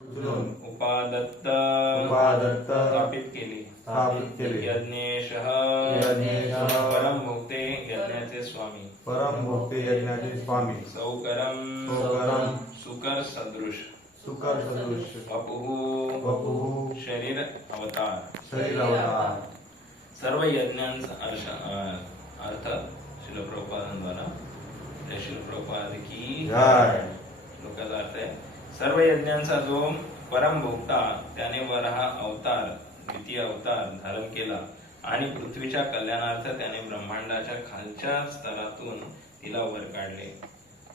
उपादत्त स्थापित केले यज्ञेशः परम भोक्ते यज्ञाचे स्वामी सौकरम सुकर सदृश वपुः शरीर अवतार सर्व यज्ञांचा अर्थ श्रील प्रभुपादांद्वारा श्रील प्रभुपाद की श्लोकाचा अर्थ आहे सर्व यज्ञांचा जो परम भोक्ता त्याने वराह अवतार द्वितीय अवतार धारण केला आणि पृथ्वीच्या कल्याणार्थ त्याने ब्रह्मांडाच्या खालच्या स्तरातून तिला वर काढले.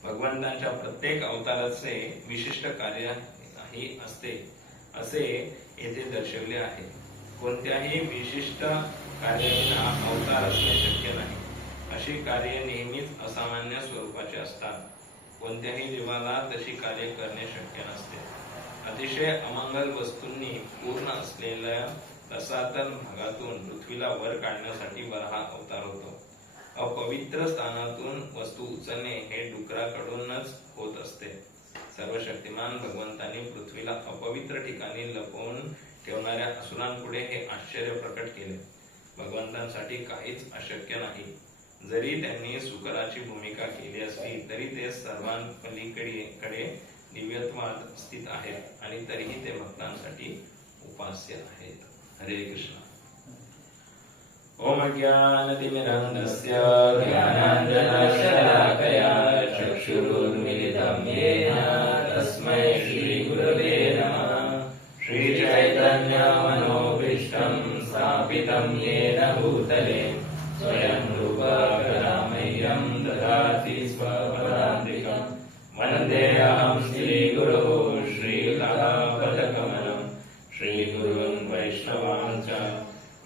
भगवंतांच्या प्रत्येक अवताराचे विशिष्ट कार्य ही असते असे येथे दर्शवले आहे. कोणत्याही विशिष्ट कार्याविना अवतार असणे शक्य नाही. अशी कार्ये नेहमीच असामान्य स्वरूपाची असतात. कोणत्याही जीवाला तशी कार्य करणे शक्य नसते. अतिशय अमंगल वस्तूंनी पूर्ण असलेल्या रसातल भागातून पृथ्वीला वर काढण्यासाठी वराह अवतार होतो. अपवित्र स्थानातून वस्तू उचलणे हे डुकराकडूनच होत असते. सर्वशक्तिमान भगवंतांनी पृथ्वीला अपवित्र ठिकाणी लपवून ठेवणाऱ्या असुरांपुढे हे आश्चर्य प्रकट केले. भगवंतांसाठी काहीच अशक्य नाही. जरी त्यांनी सुकराची भूमिका केली असली तरी ते सर्वांपलीकडे दिव्यत्वात स्थित आहेत आणि तरीही ते भक्तांसाठी उपास्य आहेत. हरे कृष्ण. ओम ज्ञानतिमिरान्धस्य ज्ञानाञ्जनशलाकया चक्षुरुन्मीलितं येन तस्मै श्रीगुरवे नमः. श्रीचैतन्यमनोभीष्टं स्थापितं येन भूतले स्वयं रूपा कदा मह्यं ददाति स्वपदान्तिकं. वन्देऽहं श्रीगुरुः श्रीकलापदकमलं श्रीगुरून् वैष्णवांश्च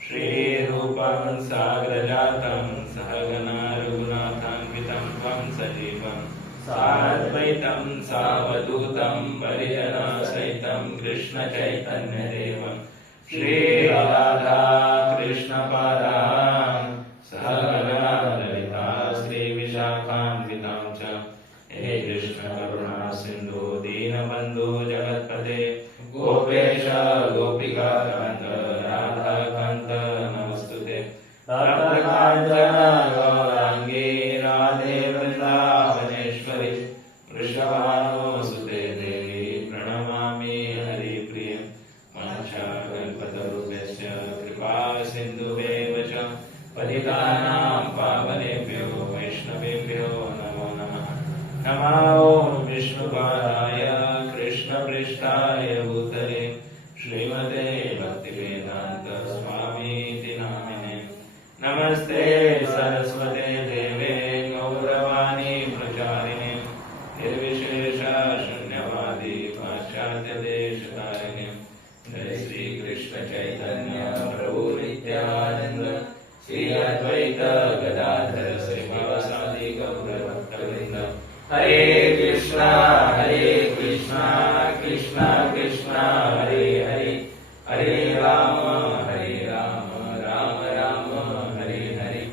श्रीरूपं साग्रजातं सहगना रघुनाथान्वितं त्वं सजीवं साद्वैतं सावधूतं परिजनसहितं कृष्णचैतन्यदेवं श्रीराधा कृष्णपादान् सहगना ललिता श्रीविशाखान्वितां च. हे कृष्ण करुणा सिन्धु दीनबन्धु जगत्पते गोपेश गोपिकाकान्त राधाकान्त नमस्तुते. तप्तकाञ्चन गौराङ्गी राधे वृन्दावनेश्वरि वृषभानुसुते देवी प्रणमामि हरिप्रिये. वाञ्छाकल्पतरुभ्यश्च कृपा सिन्धुभ्येव च पतितानां पावनेभ्यो वैष्णवेभ्यो नमो नमः. नमो विष्णुपादाय कृष्णपृष्ठाय भूतले श्रीमते भक्तिवेदान्त स्वामीति नामिने. नमस्ते सरस्वते देवे गौरवाणी प्रचारिणे निर्विशेष शून्यवादी पाश्चात्य देशतारिणे. जय श्री कृष्ण चैतन्य प्रभु नित्यानंद श्री अद्वैत गदाधर श्रीवासादि गौर भक्तवृंद. हरे कृष्णा कृष्णा कृष्णा हरे हरे हरे राम राम राम हरे हरे.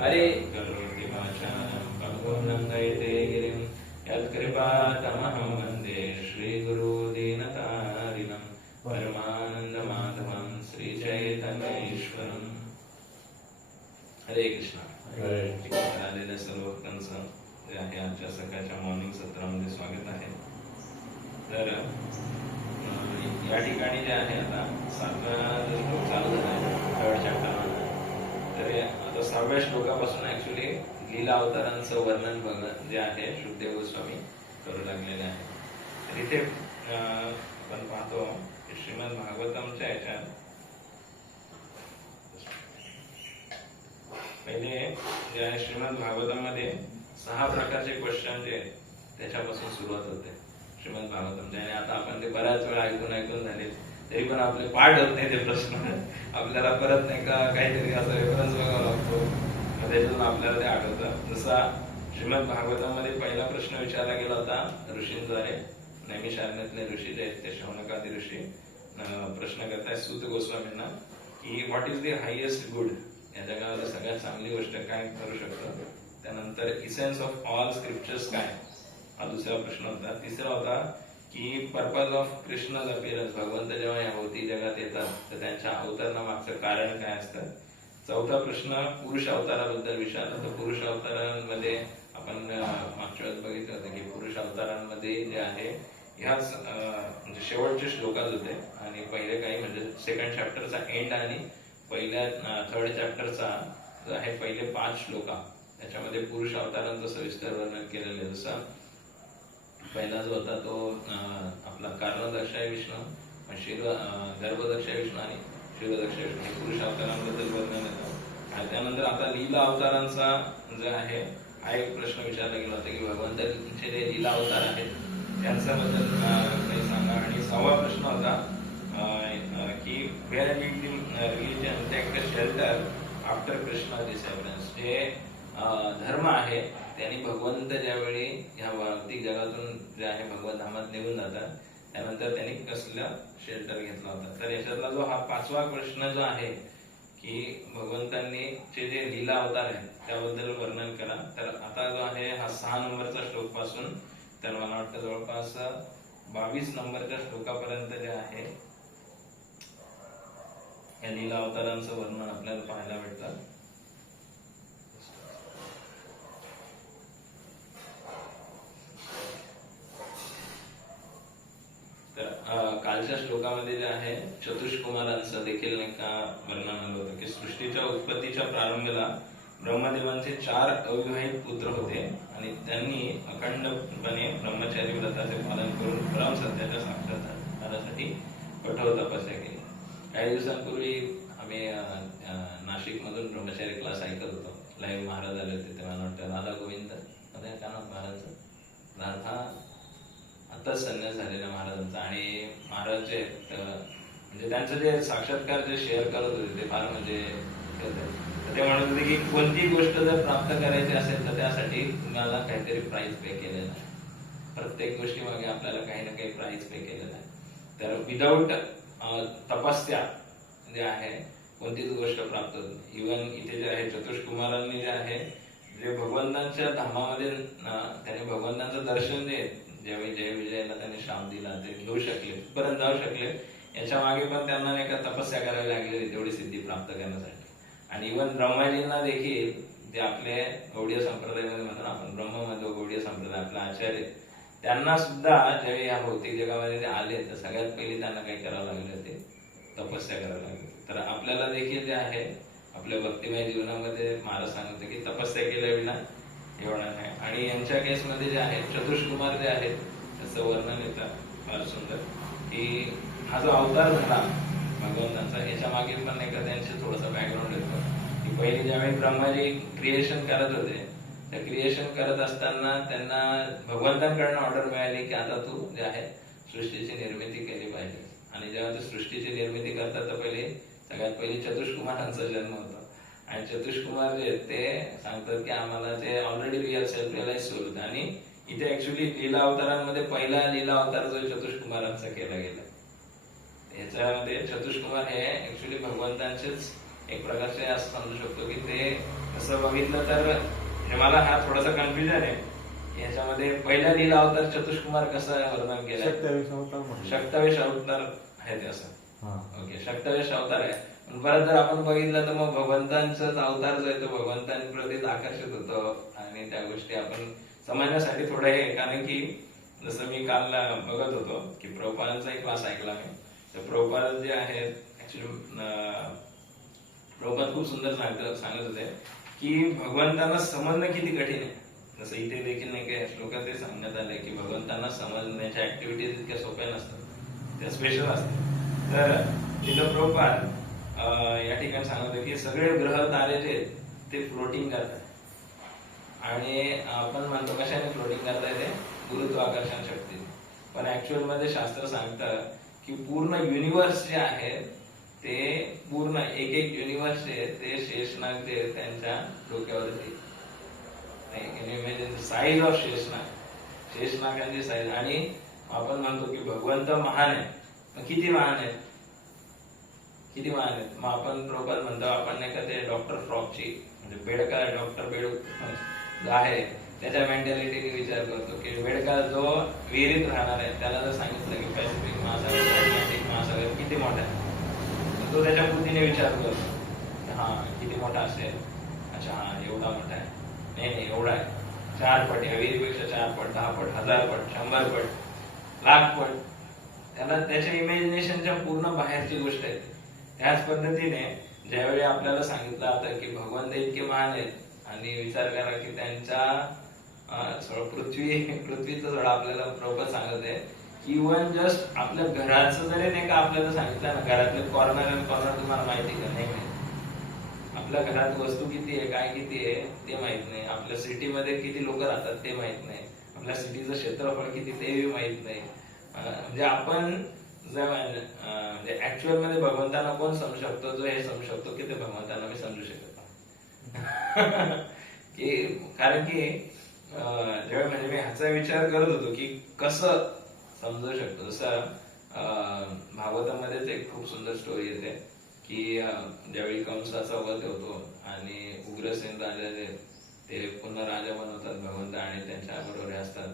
हरे करोति वाचालं पङ्गुं लङ्घयते गिरिं यत्कृपातमहं वन्दे श्रीगुरु दीनतारिणं परमानन्दमाधवं श्रीचैतन्येश्वरम्. हरे कृष्ण. आलेल्या सर्व भक्तांचं जे आहे आजच्या सकाळच्या मॉर्निंग सत्रामध्ये स्वागत आहे. तर या ठिकाणी जे आहे आता 7व्या श्लोक चालू झाला आहे 3rd चॅप्टरमध्ये. तर आता 6व्या श्लोकापासून ऍक्च्युली लीला अवतारांचं वर्णन जे आहे शुकदेव गोस्वामी करू लागलेले आहे. तर इथे आपण पाहतो श्रीमद भागवतमच्या याच्यात पहिले जे आहे श्रीमद भागवतम मध्ये 6 प्रकारचे क्वेश्चन जे त्याच्यापासून सुरुवात होते श्रीमद भागवतमच्या. आणि आता आपण ते बऱ्याच वेळा ऐकून झाले तरी पण आपले पाठ होत नाही ते प्रश्न. आपल्याला परत नाही का काहीतरी असं रेफरन्स बघावा लागतो, त्याच्यातून आपल्याला ते आठवतं. जसा श्रीमद भागवतम मध्ये पहिला प्रश्न विचारला गेला होता ऋषींद्वारे. नैमिषारण्यातले ऋषी जे आहेत ते शौनकादी ऋषी प्रश्न करतायत सूत गोस्वामींना की what is the highest good, या जगामध्ये सगळ्यात चांगली गोष्ट काय करू शकतो. त्यानंतर इसेन्स ऑफ ऑल स्क्रिप्चर्स काय, हा दुसरा प्रश्न होता. तिसरा होता की पर्पज ऑफ कृष्णच अपीअरन्स, भगवंत जेव्हा या भौतिक जगात येतात तर त्यांच्या अवतरणामागचं कारण काय असतं. चौथा प्रश्न पुरुष अवताराबद्दल विचारला. तर पुरुष अवतारांमध्ये आपण मागच्या वेळेस बघितलं होतं की पुरुष अवतारांमध्ये जे आहे ह्याच म्हणजे शेवटचे श्लोकात होते आणि पहिले काही म्हणजे सेकंड चॅप्टरचा एंड आणि पहिल्या थर्ड चॅप्टरचा जो आहे पहिले 5 श्लोका त्याच्यामध्ये पुरुष अवतारांचं सविस्तर वर्णन केलेलं आहे. जसं पहिला जो होता तो आपला कारणदक्षाय विष्णू, गर्भदक्षाय विष्णू आणि क्षीरदक्षाय विष्णू हे पुरुष अवतारांबद्दल वर्णन येतं. आणि त्यानंतर आता लीला अवतारांचा जो आहे हा एक प्रश्न विचारला गेला होता की भगवंतांचे जे लीला अवतार आहेत त्यांच्याबद्दल काही सांगा. आणि 6वा प्रश्न होता की where religion take the shelter after Krishna disappearance. जे धर्म आहे त्यांनी भगवंत ज्यावेळी ह्या भौतिक जगातून जे आहे भगवत धामात निघून जातात त्यानंतर त्यांनी कसलं शेल्टर घेतला होता. तर याच्यातला जो हा 5वा प्रश्न जो आहे की भगवंतांनी जे लीला अवतार आहे त्याबद्दल वर्णन करा. तर आता जो आहे हा 6 नंबरचा श्लोक पासून तर मला वाटतं जवळपास 22 नंबरच्या श्लोकापर्यंत जे आहे या लीला अवतारांचं वर्णन आपल्याला पाहायला भेटतं. तर कालच्या श्लोकामध्ये जे आहे चतुष्कुमारांचं देखील वर्णन आलं होतं की सृष्टीच्या उत्पत्तीच्या प्रारंभाला ब्रह्मदेवांचे 4 अविवाहित पुत्र होते आणि त्यांनी अखंडपणे ब्रह्मचारी व्रताचे पालन करून परम सत्याच्या साक्षात्कारासाठी कठोर तपस्या केली. काही दिवसांपूर्वी आम्ही नाशिक मधून ब्रह्मचारी क्लास ऐकत होतो. लाईव्ह महाराज आले होते तेव्हा वाटतं राधा गोविंद महाराज राधा आताच संन्यास झालेला महाराजांचा. आणि महाराज जे म्हणजे त्यांचं जे साक्षात्कार जे शेअर करत होते ते फार म्हणजे ते म्हणत होते की कोणती गोष्ट जर प्राप्त करायची असेल तर त्यासाठी तुम्हाला काहीतरी प्राइस पे केलेलं आहे. प्रत्येक गोष्टी मागे आपल्याला काही ना काही प्राइस पे केलेलं आहे. तर विदाऊट तपस्या जे आहे कोणतीच गोष्ट प्राप्त होत. इव्हन इथे जे आहे चतुष्कुमारांनी जे आहे जे भगवंतांच्या धामामध्ये त्यांनी भगवंतांचं दर्शन जे ज्यावेळी जय विजयला त्यांनी श्राप दिला ते घेऊ शकले, परत जाऊ शकले. याच्या मागे पण त्यांना नाही का तपस्या करावी लागलेली तेवढी सिद्धी प्राप्त करण्यासाठी. आणि इव्हन ब्रह्माजींना देखील जे आपले गौडीय संप्रदायामध्ये म्हणतो आपण ब्रह्ममध्ये गौडीय संप्रदाय आपला आचार्य त्यांना सुद्धा ज्यावेळी या भौतिक जगामध्ये ते आले तर सगळ्यात पहिले त्यांना काही करावं लागले होते, तपस्या करावी लागली. तर आपल्याला देखील जे आहे आपल्या भक्तिमय जीवनामध्ये महाराज सांगते की तपस्या केल्याविना एवढा नाही. आणि यांच्या केसमध्ये जे आहे चतुष्कुमार जे आहेत त्याचं वर्णन येतं फार सुंदर की हा जो अवतार झाला भगवंतांचा याच्या मागे पण नाही का त्यांचे थोडंसं बॅकग्राऊंड येतं की पहिले ज्यावेळी ब्रह्माजी क्रिएशन करत होते त्या क्रिएशन करत असताना त्यांना भगवंतांकडनं ऑर्डर मिळाली की आता तू जे आहे सृष्टीची निर्मिती केली पाहिजे. आणि जेव्हा ते सृष्टीची निर्मिती करतात तर पहिले सगळ्यात पहिले चतुष्कुमारांचा जन्म होता. आणि चतुष्कुमार जे ते सांगतात की आम्हाला ते already we are self realise soul. आणि इथे ऍक्च्युली लीला अवतारांमध्ये पहिला लीला अवतार जो चतुष्कुमारांचा केला गेला. याच्यामध्ये चतुष्कुमार हे ऍक्च्युली भगवंतांचेच एक प्रकारचे असं समजू शकतो की ते असं बघितलं तर मला हा थोडासा कन्फ्युजन आहे याच्यामध्ये. पहिला लीला अवतार चतुष्कुमार कसं वर्णन केलं, 27 अवतार आहे ते असं. ओके, 27 अवतार आहे. परत जर आपण बघितलं तर मग भगवंतांचाच अवतार जो आहे तो भगवंतांप्रती आकर्षित होतो. आणि त्या गोष्टी आपण समजण्यासाठी थोडं हे, कारण की जसं मी काल बघत होतो की प्रभुपादांचा एक क्लास ऐकला मी. तर प्रभुपाद जे आहेत ऍक्च्युली प्रभुपाद खूप सुंदर सांगत होते की भगवंतांना समजणं किती कठीण आहे. जसं इथे देखील नाही काय श्लोकात ते सांगण्यात आलंय की भगवंतांना समजण्याच्या ऍक्टिव्हिटीज इतक्या सोप्या नसतात, त्या स्पेशल असतात. तर तिथं प्रभुपाद या ठिकाणी सांगतो की सगळे ग्रह तारे जे ते फ्लोटिंग करतात. आणि आपण म्हणतो कशाने फ्लोटिंग करताय ते गुरुत्वाकर्षण शक्ती. पण ऍक्च्युअल मध्ये शास्त्र सांगतं की पूर्ण युनिव्हर्स जे आहे ते पूर्ण एक युनिव्हर्स आहे ते शेषनाग जे त्यांच्या डोक्यावरती साईज ऑफ शेषनागांची साईज. आणि आपण म्हणतो की भगवंत महान आहे. किती महान आहेत, किती महान आहेत. मग आपण म्हणतो आपण नाही का ते डॉक्टर फ्रॉकची म्हणजे बेड का डॉक्टर बेड आहे त्याच्या मेंटॅलिटीने विचार करतो की बेडका जो विहिरीत राहणार आहे त्याला जर सांगितलं की पॅसिफिक महासागर अटलांटिक महासागर किती मोठा आहे तर तो त्याच्या बुद्धीने विचार करतो हा किती मोठा असेल, अच्छा हा एवढा मोठा आहे, नाही नाही एवढा आहे, 4 पट, या विहिरीपेक्षा 4 पट, 10 पट, 1000 पट, 100 पट, लाख पट. त्याला त्याच्या इमॅजिनेशनच्या पूर्ण बाहेरची गोष्ट आहे. त्याच पद्धतीने ज्यावेळी आपल्याला सांगितलं जातं की भगवंत इतके महान आहेत आणि विचार करा की त्यांच्या पृथ्वीचं थोडं आपल्याला प्रॉपर सांगत आहे, इव्हन जस्ट आपल्या घराचं जरी नाही का आपल्याला सांगितलं ना, घरातले कॉर्नर आणि कॉर्नर तुम्हाला माहिती का? नाही आपल्या घरात वस्तू किती आहे, काय किती आहे ते माहित नाही, आपल्या सिटीमध्ये किती लोक राहतात ते माहित नाही, आपल्या सिटीचं क्षेत्रफळ किती तेही माहित नाही. म्हणजे आपण म्हणजे ऍक्च्युअल मध्ये भगवंतांना कोण समजू शकतो? जो हे समजू शकतो की ते भगवंतांना मी समजू शकत नाही. की कारण की जेव्हा म्हणजे मी ह्याचा विचार करत होतो की कसं समजू शकतो. जसं भागवतामध्येच एक खूप सुंदर स्टोरी येते की ज्यावेळी कंसाचा वध होतो आणि उग्रसेन राजा ते पुन्हा राजा बनवतात भगवंत आणि त्यांच्या बरोबर असतात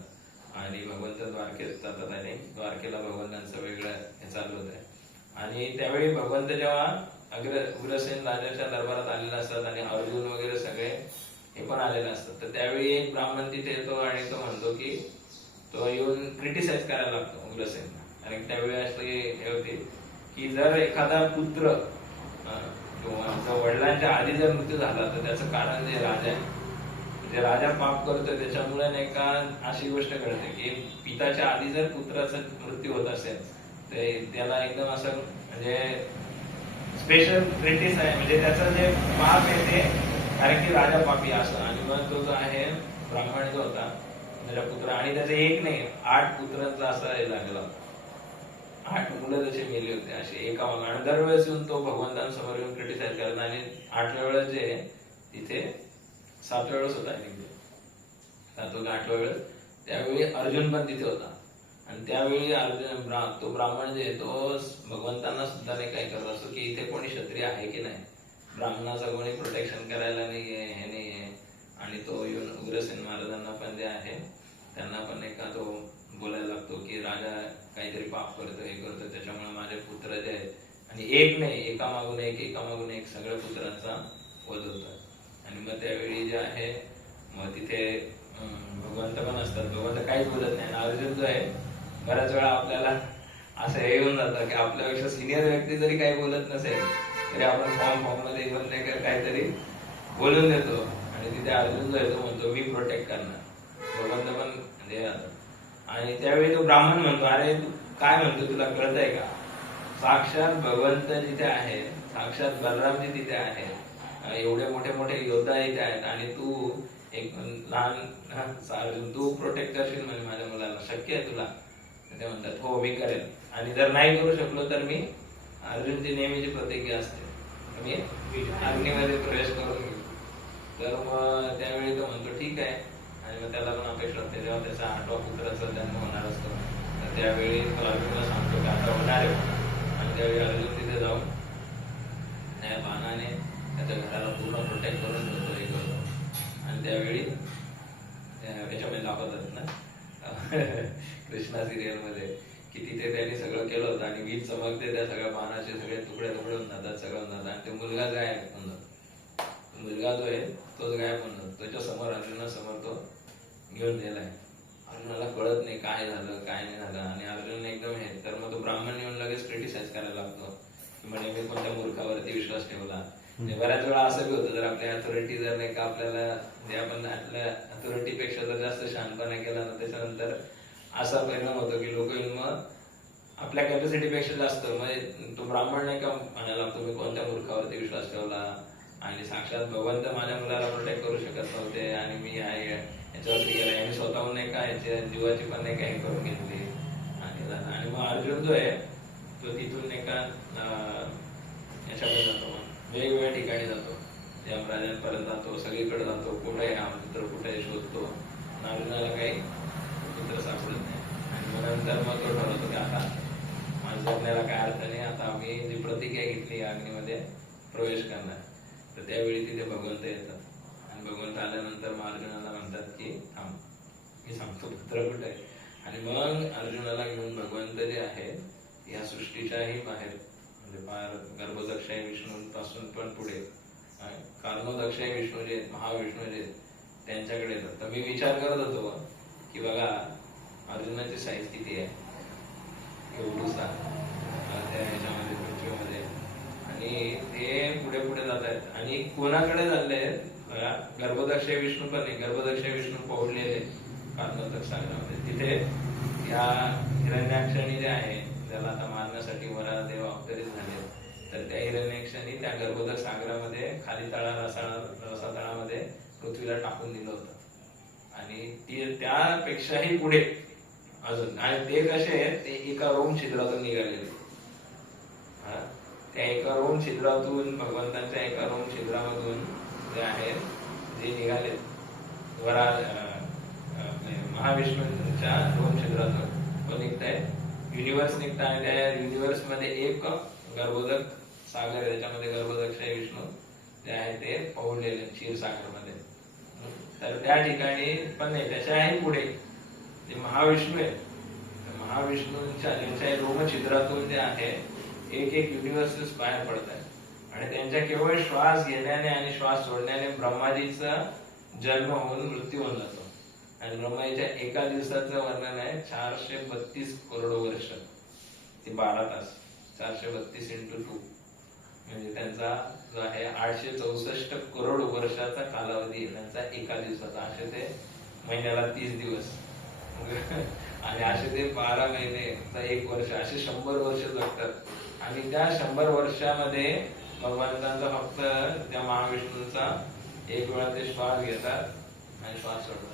आणि भगवंत द्वारकेत जातात आणि द्वारकेला भगवंतांचं वेगळं हे चालू होत आहे. आणि त्यावेळी भगवंत जेव्हा उग्रसेन राजाच्या दरबारात आलेला असतात आणि अर्जुन वगैरे सगळे हे पण आलेले असतात, तर त्यावेळी एक ब्राह्मण तिथे येतो आणि तो म्हणतो की तो येऊन क्रिटिसाइज करायला लागतो उग्रसेनला. आणि त्यावेळी अशी हे होती की जर एखादा पुत्र किंवा वडिलांच्या आधी जर मृत्यू झाला तर त्याचं कारण जे राजा आहे, जे राजा पाप करतोय त्याच्यामुळे नाही का अशी गोष्ट घडते की पिताच्या आधी जर पुत्राचा मृत्यू होत असेल तर त्याला एकदम असं म्हणजे स्पेशल क्रिटिस आहे, म्हणजे त्याचं जे पाप आहे ते, कारण की राजा पापी असं. आणि मग तो जो आहे ब्राह्मण जो होता त्याच्या पुत्र, आणि त्याचे एक नाही 8 पुत्रांचा असा हे लागला, 8 मुलं त्याचे मेले होते असे एका मागे. आणि दरवेळेस येऊन तो भगवंतांसमोर येऊन क्रिटिसाइज करत आणि 8व्या वेळेस जे तिथे 7व्या वेळेस होता, 8व्या वेळेस त्यावेळी अर्जुन पण तिथे होता. आणि त्यावेळी अर्जुन तो ब्राह्मण जे तो भगवंतांना सुद्धा नाही काय करत असतो की इथे कोणी क्षत्रिय आहे की नाही, ब्राह्मणाचं कोणी प्रोटेक्शन करायला नाहीये, हे नाहीये. आणि तो येऊन उग्रसेन महाराजांना पण जे आहे त्यांना पण नाही का तो बोलायला लागतो की राजा काहीतरी पाप करतो, हे करतो, त्याच्यामुळे माझे पुत्र जे आहेत, आणि एक नाही एकामागून एक सगळ्या पुत्रांचा वध होतात. आणि मग त्यावेळी जे आहे मग तिथे भगवंत पण असतात, भगवंत काहीच बोलत नाही. आणि अर्जुन जो आहे बऱ्याच वेळा आपल्याला असं हे येऊन जातं की आपल्यापेक्षा सिनियर व्यक्ती जरी काही बोलत नसेल तरी आपण फॉर्म मध्ये येऊन काहीतरी बोलून देतो. आणि तिथे अर्जुन जो आहे तो म्हणतो मी प्रोटेक्ट करणार, भगवंत पण म्हणजे. आणि त्यावेळी तो ब्राह्मण म्हणतो अरे तू काय म्हणतो, तुला कळत आहे का? साक्षात भगवंत जिथे आहे, साक्षात बलरामजी तिथे आहे, एवढे मोठे मोठे योद्धा इथे आहेत, आणि तू एक लहान तू प्रोटेक्ट करशील म्हणजे माझ्या मुलाला, शक्य आहे तुला? ते म्हणतात हो मी करेल, आणि जर नाही करू शकलो तर मी, अर्जुनची नेहमीची प्रतिज्ञा असते, मी अग्नीमध्ये प्रवेश करून घेऊ. तर मग त्यावेळी तो म्हणतो ठीक आहे. आणि मग त्याला पण अपेक्षा असते जेव्हा त्याचा 8वा पुत्राचा जन्म होणार असतो तर त्यावेळी तो अर्जुनला सांगतो की आता होणार आहे. आणि त्यावेळी अर्जुन तिथे जाऊन त्या बाणाने त्याच्या घराला पूर्ण प्रोटेक्ट करून ठेवतो, हे करतो. आणि त्यावेळी त्याच्यामध्ये दाखवतात ना कृष्णा सिरियल मध्ये की तिथे त्यांनी सगळं केलं होतं आणि वीज चमकते, त्या सगळ्या बाणाचे सगळे तुकडे होऊन जातात, सगळं होऊन जातात. आणि ते मुलगा गायब होऊन जातो, मुलगा जो आहे तोच गायब होऊन जातो. त्याच्या समोर अर्जुनासमोर तो घेऊन गेलाय. अर्जुनाला कळत नाही काय झालं काय नाही झालं. आणि अर्जुन एकदम हे, तर मग तो ब्राह्मण येऊन लगेच क्रिटिसाइज करायला लागतो म्हणजे मी कोणत्या मूर्खावरती विश्वास ठेवला. बऱ्याच वेळा असं बी होतं जर आपल्या अथॉरिटी जर नाही का आपल्याला म्हणजे आपण आपल्या अथॉरिटी पेक्षा जर जास्त शहाणपणा केला ना त्याच्यानंतर असा परिणाम होतो की लोक येऊन मग आपल्या कॅपॅसिटी पेक्षा जास्त, म्हणजे तो ब्राह्मण नाही का म्हणायला तुम्ही कोणत्या मूर्खावरती विश्वास ठेवला आणि साक्षात भगवंत माझ्या मुलाला प्रोटेक्ट करू शकत नव्हते आणि मी याच्यावरती गेला, यांनी स्वतःहून नाही का याच्या जीवाची पण नाही का हे करून घेतली. आणि मग अर्जुन जो आहे तो तिथून नाही का याच्याकडे जातो, वेगवेगळ्या ठिकाणी जातो, यमराजांपर्यंत जातो, सगळीकडे जातो, कुठे हा पुत्र कुठे शोधतो. अर्जुनाला काही पुत्र सापडत नाही. आणि मग नंतर मग तो ठरवतो की आता माझ्या जगण्याला काय अर्थ नाही, आता आम्ही जी प्रतिज्ञा घेतली अग्नीमध्ये प्रवेश करणार. तर त्यावेळी तिथे भगवंत येतात आणि भगवंत आल्यानंतर मग अर्जुनाला म्हणतात की थांब मी सांगतो पुत्र कुठे आहे. आणि मग अर्जुनाला घेऊन भगवंत जे आहे या सृष्टीच्याही बाहेर म्हणजे फार गर्भदक्षय विष्णू पासून पण पुढे कर्णोदक्षय विष्णू जे महाविष्णू जे त्यांच्याकडे येतात. तर मी विचार करत होतो की बघा अर्जुनाची साईज किती आहे, एवढूसा त्या ह्याच्यामध्ये पृथ्वीमध्ये, आणि ते पुढे पुढे जात आहेत. आणि कोणाकडे चालले आहेत, गर्भदक्षय विष्णू पण नाही, गर्भदक्षय विष्णू पोहोचलेले कर्णोदक सागरामध्ये. तिथे या हिरण्याक्षणी जे आहे त्याला आता मारण्यासाठी वरादेव अवतरित झाले, तर त्या हिरण्याक्षणी त्या गर्भोदक सागरामध्ये खाली रसातळामध्ये पृथ्वीला टाकून दिलं होतं. आणि त्यापेक्षाही पुढे अजून, आणि ते कसे आहेत, ते एका रोम छिद्रातून निघालेले. त्या एका रोम छिद्रातून, भगवंतांच्या एका रोम छिद्रामधून जे आहेत जे निघाले महाविष्णूंच्या रोम छिद्रातून तो निघताय, युनिव्हर्स निघताय. आणि त्या युनिव्हर्स मध्ये एक गर्भोदक सागर आहे, त्याच्यामध्ये गर्भोदक्षय विष्णू जे आहे ते पोहलेले क्षीरसागर मध्ये. तर त्या ठिकाणी पण नाही, त्याच्याही पुढे जे महाविष्णू आहे, महाविष्णूंच्या ज्यांच्या रोम छिद्रातून जे आहे एक एक युनिव्हर्सेस बाहेर पडत आहे. आणि त्यांच्या केवळ श्वास घेण्याने आणि श्वास सोडण्याने ब्रह्माजीचा जन्म होऊन मृत्यू होऊन जातो. आणि ब्रह्माजीच्या एका दिवसाचं वर्णन आहे 432 करोड वर्ष, ते 12 तास. 432 × 2 म्हणजे त्यांचा जो आहे 864 करोड वर्षाचा कालावधी त्यांचा एका दिवसाचा. असे ते महिन्याला 30 दिवस आणि असे ते 12 महिने, 1 वर्ष, असे 100 वर्ष जगतात. आणि त्या 100 वर्षामध्ये भगवंतांचा फक्त त्या महाविष्णूंचा एक वेळा ते श्वास घेतात आणि श्वास सोडतात.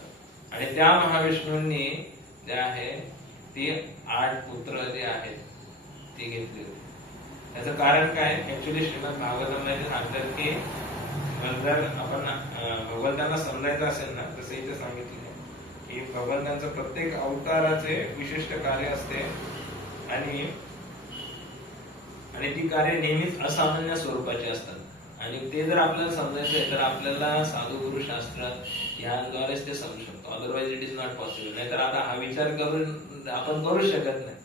आणि त्या महाविष्णूंनी जे आहे ती 8 पुत्र जे आहेत ती घेतली होती. त्याचं कारण काय, ऍक्च्युली श्रीमद भागवतामध्ये सांगतात की जर आपण भगवंतांना समजायचं असेल ना, जसं इथे सांगितलं की भगवंतांचं प्रत्येक अवताराचे विशिष्ट कार्य असते आणि ती कार्य नेहमीच असामान्य स्वरूपाची असतात. आणि ते जर आपल्याला समजायचंय तर आपल्याला साधू गुरु शास्त्र याद्वारेच ते समजू शकतो, otherwise it is not possible. नाहीतर आता हा विचार करून आपण करू शकत नाही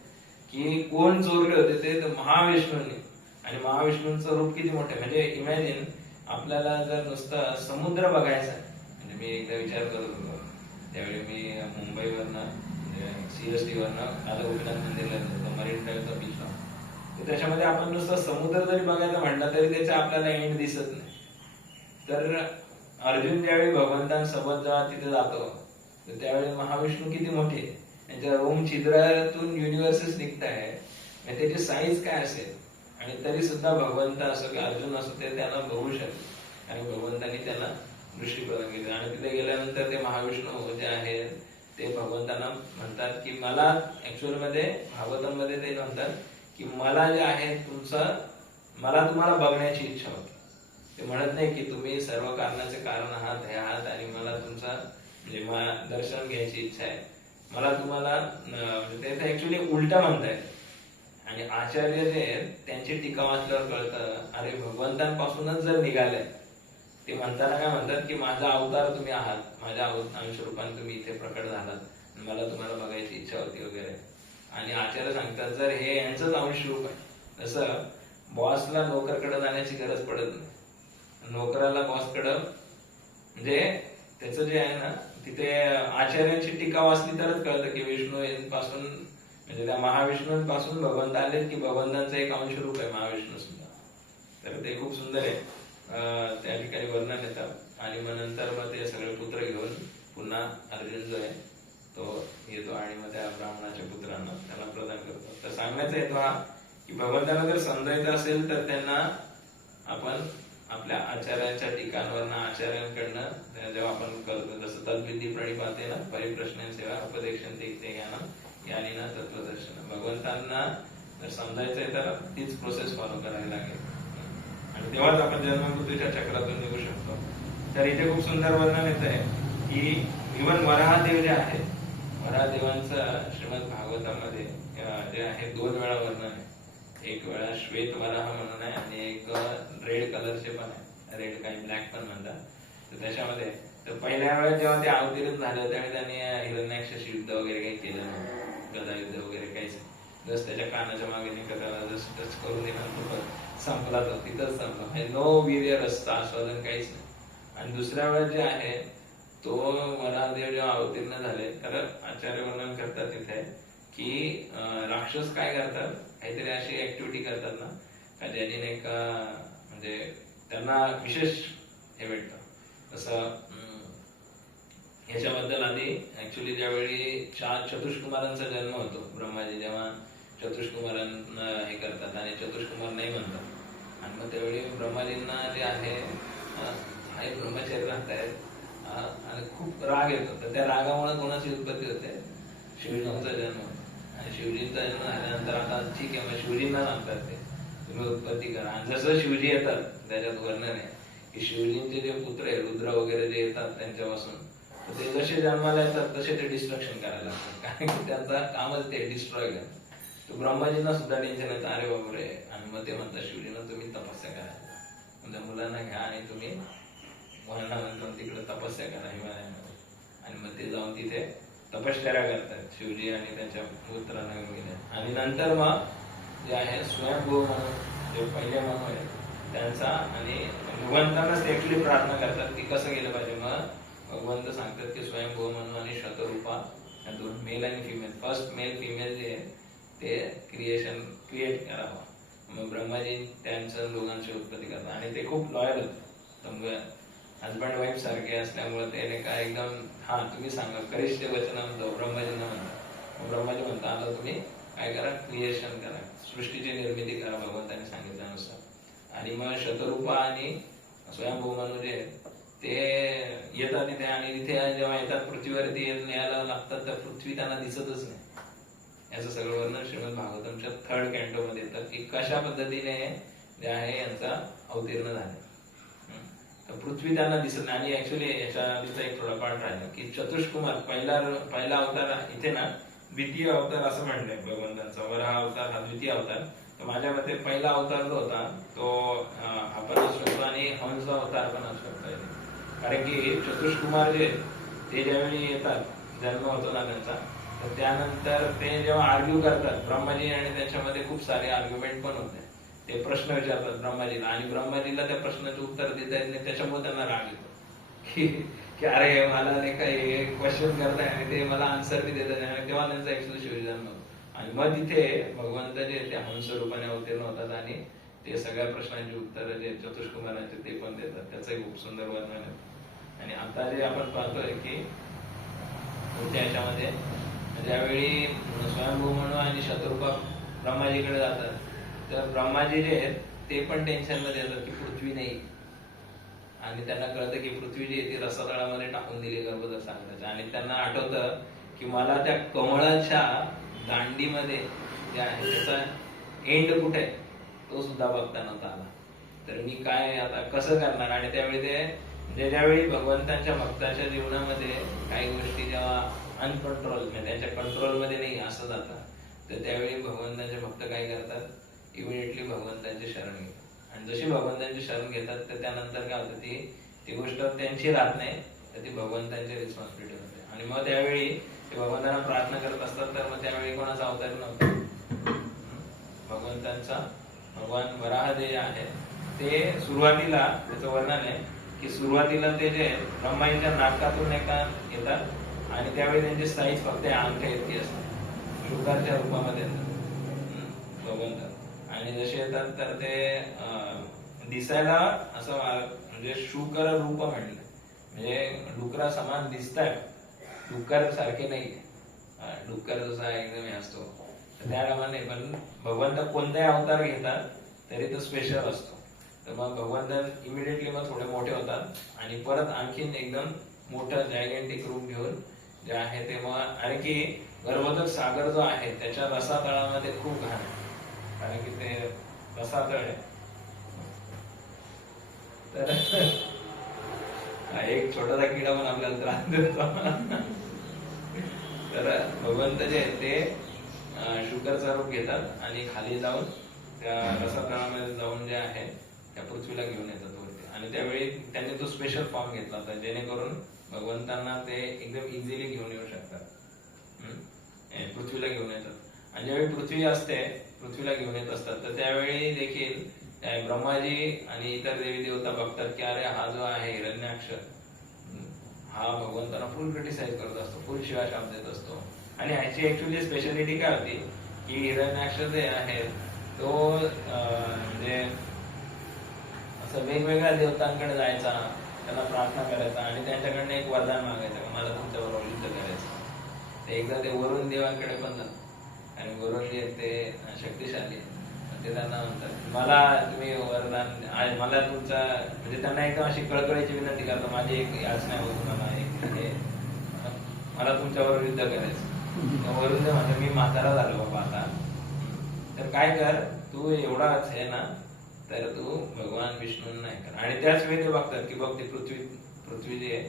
की कोण चोरले होते ते महाविष्णूंनी. आणि महाविष्णूंचं रूप किती मोठे, म्हणजे इमॅजिन आपल्याला जर नुसतं समुद्र बघायचा, म्हणजे मी एकदा विचार करत होतो त्यावेळी मी मुंबईवरनं CST वरनं आता गोपीनाथ मंदिरला होतो, मरीन ड्राईव्हचा बीच. त्याच्यामध्ये आपण नुसतं समुद्र जरी बघायचं म्हटलं तरी त्याचा आपल्याला एंड दिसत नाही. तर अर्जुन ज्यावेळी भगवंतांसोबत जेव्हा तिथे जातो तर त्यावेळी महाविष्णू किती मोठे, त्यांच्या रोम छिद्रातून युनिव्हर्सेस निघत आहे, त्याची साईज काय असेल. आणि तरी सुद्धा भगवंत असो की अर्जुन असो ते त्यांना बघू शकते. आणि भगवंतांनी त्यांना दृष्टी प्रदान केली. आणि तिथे गेल्यानंतर ते महाविष्णू जे आहेत ते भगवंतांना म्हणतात की मला, ऍक्च्युअल मध्ये भागवतांमध्ये ते म्हणतात की मला जे आहे मला तुम्हाला बघण्याची इच्छा होती. ते म्हणत नाही की तुम्ही सर्व कारणाचे कारण आहात, हे आहात आणि मला तुमचा म्हणजे दर्शन घ्यायची इच्छा आहे, मला तुम्हाला म्हणजे ते ऍक्च्युली उलटा म्हणतायत. आणि आचार्य जे आहेत त्यांची टीका वाचल्यावर कळतं अरे भगवंतांपासूनच जर निघाले, ते म्हणताना काय म्हणतात की माझा अवतार तुम्ही आहात, माझ्या अंश रूपाने तुम्ही इथे प्रकट झालात, मला तुम्हाला बघायची इच्छा होती वगैरे. आणि आचार्य सांगतात जर हे यांचंच अंश रूप आहे, जसं बॉसला नोकरकडे जाण्याची गरज पडत नाही, नोकराला बॉसकडे म्हणजे त्याचं जे आहे ना, तिथे आचार्यांची टीका वाचली तरच कळतं की विष्णू पासून म्हणजे त्या महाविष्णूंपासून भगवंत आले की भगवंतांचं एक अंश रूप आहे महाविष्णू सुद्धा. तर ते खूप सुंदर आहे, त्या ठिकाणी वर्णन येतं. आणि मग नंतर मग ते सगळे पुत्र घेऊन पुन्हा अर्जुन जो आहे तो येतो आणि मग त्या ब्राह्मणाच्या पुत्रांना त्याला प्रदान करतो. तर सांगण्याचा हेतू हा की भगवंतांना जर समजायचं असेल तर त्यांना आपण आपल्या आचार्यांच्या ठिकाणवरनं, आचार्यांकडनं जेव्हा आपण करतो, जसं तद्विधी प्रणिपाते ना परिप्रश्न सेवा उपदेशन ते ज्ञान ज्ञानीना तत्वदर्शन. भगवंतांना जर समजायचंय तर तीच प्रोसेस फॉलो करावी लागेल आणि तेव्हाच आपण जन्ममृत्यूच्या चक्रातून निघू शकतो. तर इथे खूप सुंदर वर्णन येत आहे की इव्हन वराहदेव जे आहे, वराहदेवांचं श्रीमद भागवतामध्ये जे आहे 2 वेळा वर्णन आहे. एक वेळा श्वेत वराह म्हणून आहे आणि एक रेड कलरचे पण आहे, रेड काही ब्लॅक पण म्हणतात. तर त्याच्यामध्ये तर पहिल्या वेळेस जेव्हा ते अवतीर्ण झाले त्यावेळी त्यांनी हिरण्याक्षाशी युद्ध वगैरे काही केलं नव्हतं, गदा युद्ध वगैरे काहीच नाही. जस त्याच्या कानाच्या मागे निकटाला जस टच करून दिला संपला तो, तिथंच संपला. म्हणजे नो वीर्य रस्त आस्वादन काहीच नाही. आणि दुसऱ्या वेळेस जे आहे तो वराहदेव जेव्हा अवतीर्ण झाले तर आचार्य वर्णन करतात तिथे की राक्षस काय करतात, काहीतरी अशी ऍक्टिव्हिटी करतात ना का ज्याने नाही का म्हणजे त्यांना विशेष हे भेटतं. तसं याच्याबद्दल आधी ऍक्च्युली ज्यावेळी चतुष्कुमारांचा जन्म होतो, ब्रह्माजी जेव्हा चतुष्कुमारांना हे करतात आणि चतुष्कुमार नाही म्हणतात आणि मग त्यावेळी ब्रह्माजींना जे आहे ब्रह्मचर्य राहतायत आणि खूप राग येतो. तर त्या रागामुळे कोणाची उत्पत्ती होते, शिवजींचा जन्म होतो. आणि शिवजींचा जन्म झाल्यानंतर आता ठीक आहे मग शिवजींना सांगतात ते तुम्ही उत्पत्ती करा. आणि जसं शिवजी येतात त्याच्यात वर्णन आहे की शिवजींचे जे पुत्र आहे रुद्र वगैरे जे येतात त्यांच्यापासून ते जसे जन्माला येतात तसे ते डिस्ट्रक्शन करायला लागतात, कारण की त्यांचं कामच ते डिस्ट्रॉय करा. तो ब्रह्माजींना सुद्धा टेन्शन येतं, अरे बापरे. आणि मग ते म्हणतात शिवजींना तुम्ही तपस्या करा, म्हणजे मुलांना घ्या आणि तुम्ही वर्णानंतर तिकडे तपस्या करा हिमालयामध्ये. आणि मग ते जाऊन तिथे तपश्चर्या करतात शिवजी आणि त्यांच्या पुत्रांना वगैरे. आणि नंतर मग जे आहे स्वयंभू म्हणून जे पहिले म्हणून आहे त्यांचा आणि भगवंतांनाच ते ऍक्च्युली प्रार्थना करतात की कसं गेलं पाहिजे. मग भगवंत सांगतात की स्वयंभू म्हणून आणि शतरूपा या दोन मेल आणि फिमेल, फर्स्ट मेल फिमेल जे आहे ते क्रिएट करावं. मग ब्रह्माजी त्यांचं दोघांची उत्पत्ती करतात आणि ते खूप लॉयल होते, हजबंड वाईफ सारखे असल्यामुळे त्याने काय एकदम हा तुम्ही सांगा करिष्ठ वचन ब्रह्माजींना म्हणतात. ब्रह्माजी म्हणतात आता तुम्ही काय करा, क्रिएशन करा, सृष्टीची निर्मिती करा भगवंतांनी सांगितल्यानुसार. आणि मग शतरूपा आणि स्वयंभू म्हणून जे ते येतात तिथे आणि तिथे जेव्हा येतात पृथ्वीवरती न्यायला लागतात तर पृथ्वी त्यांना दिसतच नाही. याचं सगळं वर्णन श्रीमद भागवतमच्या 3rd कॅन्टो मध्ये येतात की कशा पद्धतीने जे आहे यांचा अवतीर्ण झाले. तर पृथ्वी त्यांना दिसत नाही. आणि ऍक्च्युली याच्या आधीचा एक थोडा पार्ट राहिला की चतुष्कुमार पहिला अवतार इथे ना द्वितीय अवतार असं म्हणलंय भगवंतांचा, वराह अवतार हा द्वितीय अवतार. तर माझ्या मते पहिला अवतार जो होता तो आपण असू शकतो आणि हंस अवतार पण असू शकतो. कारण की चतुष्कुमार जे ते ज्यावेळी येतात जन्म होतो ना त्यांचा, तर त्यानंतर ते जेव्हा आर्ग्यू करतात ब्रह्माजी आणि त्यांच्यामध्ये खूप सारे आर्ग्युमेंट पण होते. ते प्रश्न विचारतात ब्रह्माजीला आणि ब्रह्माजीला त्या प्रश्नाचे उत्तर देता येत नाही, त्याच्यामुळे त्यांना राग येतो की अरे मला नाही काही क्वेश्चन करताय आणि ते मला आन्सर बी देतात नाही. तेव्हा त्यांचा ऍक्च्युअली शिवजन्म होतो. आणि मग तिथे भगवंत जे ते हंस रूपाने अवतीर्ण होतात आणि ते सगळ्या प्रश्नांची उत्तर जे चतुष्कुमारांचे ते पण देतात. त्याचं एक खूप सुंदर वर्णन आहे. आणि आता जे आपण पाहतोय की त्याच्यामध्ये ज्यावेळी स्वयंभू म्हणून आणि शतरूपा ब्रह्माजीकडे जातात तर ब्रह्माजी जे आहेत ते पण टेन्शन मध्ये येतात की पृथ्वी नाही. आणि त्यांना कळतं की पृथ्वी जी आहे ती रसातळामध्ये टाकून दिली गर्भोदर सागराच्या. आणि त्यांना आठवतं की मला त्या कमळाच्या दांडीमध्ये जे आहे त्याचा एंड कुठे आहे तो सुद्धा बघता नव्हता आला. तर मी काय आता कसं करणार. आणि त्यावेळी ते ज्यावेळी भगवंतांच्या भक्ताच्या जीवनामध्ये काही गोष्टी जेव्हा अनकंट्रोल म्हणजे त्यांच्या कंट्रोल मध्ये नाही असं जातात तर त्यावेळी भगवंतांचे भक्त काय करतात, इमिडिएटली भगवंतांचे शरण घेतात. आणि जशी भगवंतांची शरण घेतात तर त्यानंतर काय होतं ती गोष्ट त्यांची राहत नाही तर ती भगवंतांची रिस्पॉन्सिबिलिटी होते. आणि मग त्यावेळी ते भगवंतांना प्रार्थना करत असतात तर मग त्यावेळी कोणाचा अवतार नव्हता, भगवंतांचा. भगवान वराहदेव आहे ते सुरुवातीला त्याचं वर्णन आहे की सुरुवातीला ते जे ब्रह्माजींच्या नाटकातून एका येतात आणि त्यावेळी त्यांची साईज फक्त अंगठ्या इतकी असते, शुकाच्या रूपामध्ये भगवंत. आणि जसे येतात तर ते दिसायला असं म्हणजे शुकर रूप म्हणलं म्हणजे डुकरा समान दिसतात, डुक्कर सारखे नाही. डुक्कर जसा एकदम हे असतो त्याप्रमाणे पण भगवंत कोणताही अवतार घेतात तरी तो स्पेशल असतो. तर मग भगवंत इमिडिएटली मग थोडे मोठे होतात आणि परत आणखीन एकदम मोठं जायगेंटिक रूप घेऊन जे आहे ते मग. आणि की गर्भोदक सागर जो आहे त्याच्या रसातळामध्ये खूप घाण आहे, कारण की ते रसातळ आहे. तर एक छोटासा किडा पण आपल्याला त्रास देतो. तर भगवंत जे आहे ते शुकरचा रूप घेतात आणि खाली जाऊन त्या रसातळामध्ये जाऊन जे आहे त्या पृथ्वीला घेऊन येतात वरती. आणि त्यावेळी त्यांनी तो स्पेशल फॉर्म घेतला होता जेणेकरून भगवंतांना ते एकदम इझिली घेऊन येऊ शकतात. पृथ्वीला घेऊन येतात. आणि ज्यावेळी पृथ्वी असते, पृथ्वीला घेऊन येत असतात, तर त्यावेळी देखील ब्रह्माजी आणि इतर देवी देवता बघतात की अरे हा जो आहे हिरण्याक्ष, हा भगवंतांना फुल क्रिटिसाइज करत असतो, फुल शिवाशाप देत असतो. आणि ह्याची ऍक्च्युअली स्पेशालिटी काय होती की हिरण्याक्ष जे आहे तो म्हणजे असं वेगवेगळ्या देवतांकडे जायचा, त्यांना प्रार्थना करायचा आणि त्यांच्याकडनं एक वरदान मागायचं, मला तुमच्याबरोबर युद्ध करायचं. एकदा ते वरुण देवांकडे पण जातात आणि वरुण जे ते शक्तिशाली ते त्यांना म्हणतात मला तुम्ही वरदान, मला तुमचा म्हणजे त्यांना एकदम अशी कळकळीची विनंती करतात, माझी एक याचना आहे तुम्हाला, मला तुमच्याबरोबर युद्ध करायचं. वरुण देव म्हणतात मी म्हातारा झालो बाबा आता, तर काय कर, तू एवढाच आहे ना, तर तू भगवान विष्णू नाही कर. आणि त्याच वेळी ते बघतात की बघ ते पृथ्वी जे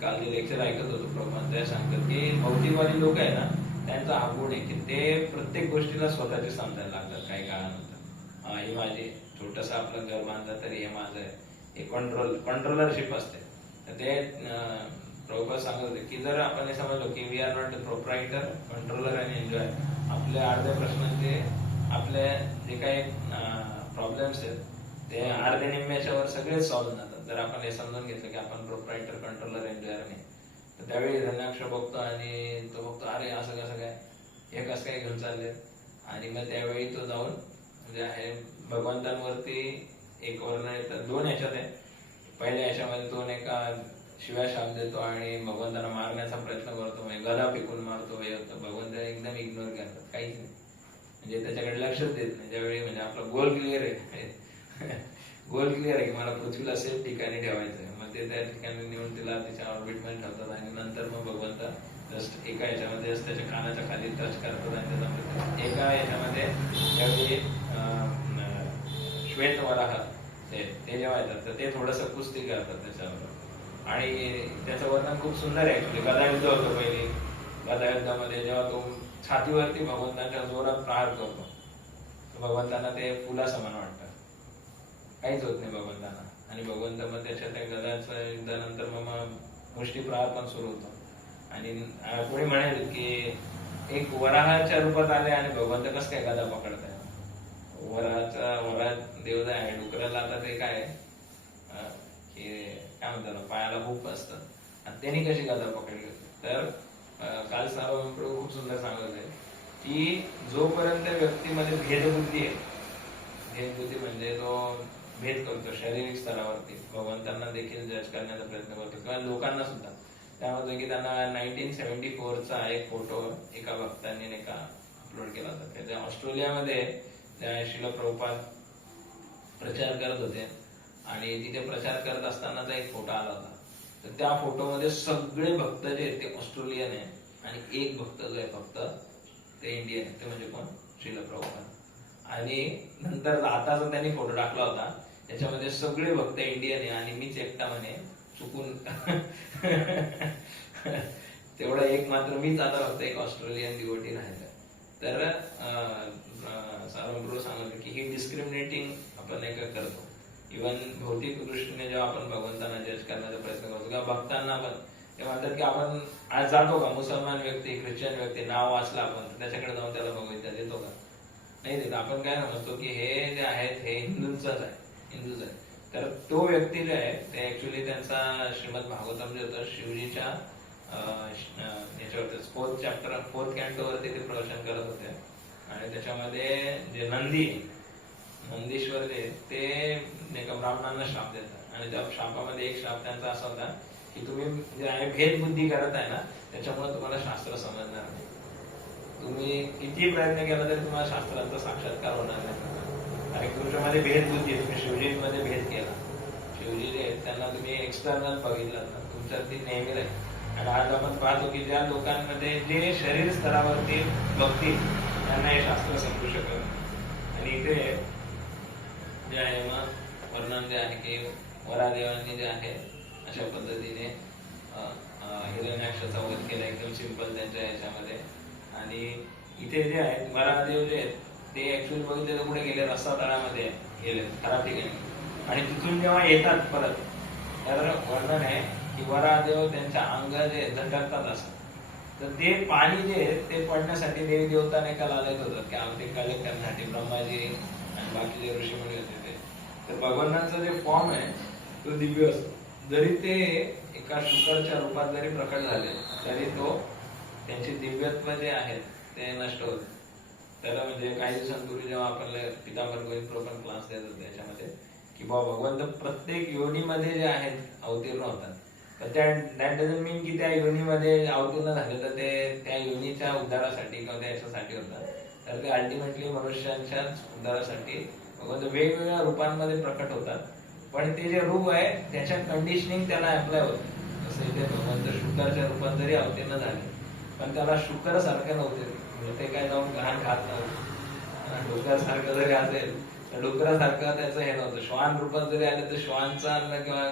काल जे लेक्चर ऐकत होतो प्रभुपाद, ते सांगतात की भौतिकवादी लोक आहे ना, त्यांचा हा गुण आहे की ते प्रत्येक गोष्टीला स्वतःचे समजायला लागतात काही काळानंतर. ही माझी छोटस आपलं घर बांधलं तरी हे माझं आहे, हे कंट्रोलरशिप असते. तर ते प्रभुपाद सांगत होते की जर आपण हे समजलो की we are not the proprietor, controller and enjoy, आपले अर्ध्या प्रश्नांचे आपले जे काही प्रॉब्लेम्स आहेत ते अर्ध्या निम्म्याच्या वर सगळे सॉल्व्ह जातात जर आपण हे समजून घेतलं की आपण प्रोप्रायटर, कंट्रोलर, एन्जॉयर नाही. तर त्यावेळी हिरण्याक्ष बघतो आणि तो बघतो अरे असं कसं काय, हे कसं काय घेऊन चालले. आणि मग त्यावेळी तो जाऊन म्हणजे आहे भगवंतांवरती एक वर्ण येतं, दोन ह्याच्यात आहे. पहिल्या ह्याच्यामध्ये तो एका शिव्या शाप देतो आणि भगवंतांना मारण्याचा प्रयत्न करतो, म्हणजे गदा फेकून मारतो, भगवंत एकदम इग्नोर करतात, काहीच नाही, म्हणजे त्याच्याकडे लक्षच देत नाही. ज्यावेळी म्हणजे आपला गोल क्लिअर आहे गोल क्लिअर आहे की मला पृथ्वीला सेफ ठिकाणी ठेवायचं आहे, मग ते त्या ठिकाणी नेऊन तिला तिच्या ऑर्बिटमध्ये ठेवतात. आणि नंतर मग भगवंत जस्ट एका याच्यामध्ये त्याच्या कानाच्या खाली टच करतात आणि त्याचा एका याच्यामध्ये ज्यावेळी श्वेत वराह ते जेव्हा येतात तर ते थोडस कुस्ती करतात त्याच्यावर. आणि त्याचं वर्णन खूप सुंदर आहे. गदा युद्ध होतं पहिले, गदा युद्धामध्ये जेव्हा तो छातीवरती भगवंतांच्या जोरात प्रहार करतो, भगवंतांना ते फुला समान वाटतं, काहीच होत नाही भगवंतांना. आणि भगवंत मग त्याच्या त्या गदाच्या युद्धानंतर मग मुष्टी प्रहार पण सुरू होतो. आणि कोणी म्हणेल की एक वराहाच्या रूपात आले आणि भगवंत कसं काय गदा पकडताय. वराह देव जे आहे डुकराला आता ते काय काय म्हणतात पायाला खूप असतं आणि त्यांनी कशी गदा पकडली. तर काल सार्वभौम प्रभू खूप सुंदर सांगत आहे की जोपर्यंत व्यक्तीमध्ये भेदबुद्धी आहे, भेदबुद्धी म्हणजे तो भेद करतो शारीरिक स्तरावरती, भगवंतांना देखील जज करण्याचा प्रयत्न करतो किंवा लोकांना सुद्धा. त्यामध्ये की त्यांना 1974चा एक फोटो एका भक्तांनी अपलोड केला होता. त्या ऑस्ट्रेलियामध्ये श्रील प्रभुपाद प्रचार करत होते आणि तिथे प्रचार करत असतानाचा एक फोटो आला होता. तर त्या फोटोमध्ये सगळे भक्त जे आहेत ते ऑस्ट्रेलियन आहे आणि एक भक्त जो आहे फक्त ते इंडियन आहे, ते म्हणजे कोण, श्रील प्रभुपाद. आणि नंतर आताचा त्यांनी फोटो टाकला होता त्याच्यामध्ये सगळे भक्त इंडियन आहे आणि मीच एकटा म्हणे चुकून तेवढा एक मात्र मीच आता फक्त एक ऑस्ट्रेलियन डिवोटी राहिला. तर सार्वभौम सांगतो की ही डिस्क्रिमिनेटिंग आपण एक करतो. इव्हन भौतिक दृष्टीने जेव्हा आपण भगवंतांना जज करण्याचा प्रयत्न करतो किंवा भक्तांना पण ते म्हणतात की आपण आज जातो का, मुसलमान व्यक्ती, ख्रिश्चन व्यक्ती नाव वाचलं आपण त्याच्याकडे जाऊन त्याला भगवद्गीता देतो का, नाही देत. आपण काय म्हणतो की हे जे आहेत हे हिंदूच आहे. तर तो व्यक्ती जे आहे ते ऍक्च्युली त्यांचा श्रीमद भागवतम जे होतं शिवजीच्या याच्यावरती 4th चॅप्टर 4th कॅन्टोवरती ते प्रवचन करत होते. आणि त्याच्यामध्ये जे नंदीश्वर जे ते एका ब्राह्मणांना श्राप देतात आणि त्या श्रापामध्ये एक श्राप त्यांचा असा होता की तुम्ही जे आहे भेदबुद्धी करत आहे ना त्याच्यामुळे तुम्हाला शास्त्र समजणार नाही. तुम्ही किती प्रयत्न केला तरी तुम्हाला शास्त्रांचा साक्षात्कार होणार नाही. आणि तुमच्यामध्ये भेदबुद्धी, तुम्ही शिवजीमध्ये भेद केला, शिवजी जे त्यांना तुम्ही एक्सटर्नल बघितलं ना तुमच्यात ती नेहमी राहील. आणि आज आपण पाहतो की ज्या लोकांमध्ये जे शरीर स्तरावरती बघतील त्यांना हे शास्त्र समजू शकत. आणि इथे जे आहे मग वर्णन जे आहे की वरादेवांनी जे आहे अशा पद्धतीने हिरण्याक्षाचा वध केला, एकदम सिंपल त्यांच्या याच्यामध्ये. आणि इथे जे आहेत वरादेव जे आहेत ते ऍक्च्युअली बघितले तर पुढे गेले, रस्ता तळामध्ये गेले खराब ठिकाणी. आणि तिथून जेव्हा येतात परत तर वर्णन आहे की वराहदेव त्यांच्या अंग जे झटकतात असं, तर ते पाणी जे ते पडण्यासाठी देवी देवताने का लालत होतं की ते कलेक्ट करण्यासाठी ब्रह्माजी आणि बाकीचे ऋषीमुनी होते ते. तर भगवंतांचा जे फॉर्म आहे तो दिव्य असतो. जरी ते एका शुकरच्या रूपात जरी प्रकट झाले तरी तो त्यांचे दिव्यत्व जे आहे ते नष्ट होते. त्याला म्हणजे काही दिवसांपूर्वी जेव्हा आपल्याला पितांबर गोविंद प्रोपन क्लास देत होते त्याच्यामध्ये की बाबा भगवंत प्रत्येक योनीमध्ये जे आहेत अवतीर्ण होतात, तर दॅट डझंट मीन की त्या योनीमध्ये अवतीर्ण झाले तर ते त्या योनीच्या उद्धारासाठी किंवा त्याच्यासाठी होतात, तर ते अल्टिमेटली मनुष्यांच्याच उद्धारासाठी भगवंत वेगवेगळ्या रूपांमध्ये प्रकट होतात. पण ते जे रूप आहे त्याच्या कंडिशनिंग त्याला अप्लाय होते. जसं इथे भगवंत शुक्राच्या रूपात जरी अवतीर्ण झाले पण त्याला शुक्र सारखं नव्हते, म्हणजे ते काय जाऊन घाण खात नव्हते. डुकरासारखं जरी असेल तर डुकरासारखं त्याचं हे नव्हतं. श्वान रूपात जरी आले तर श्वानचा अन्न किंवा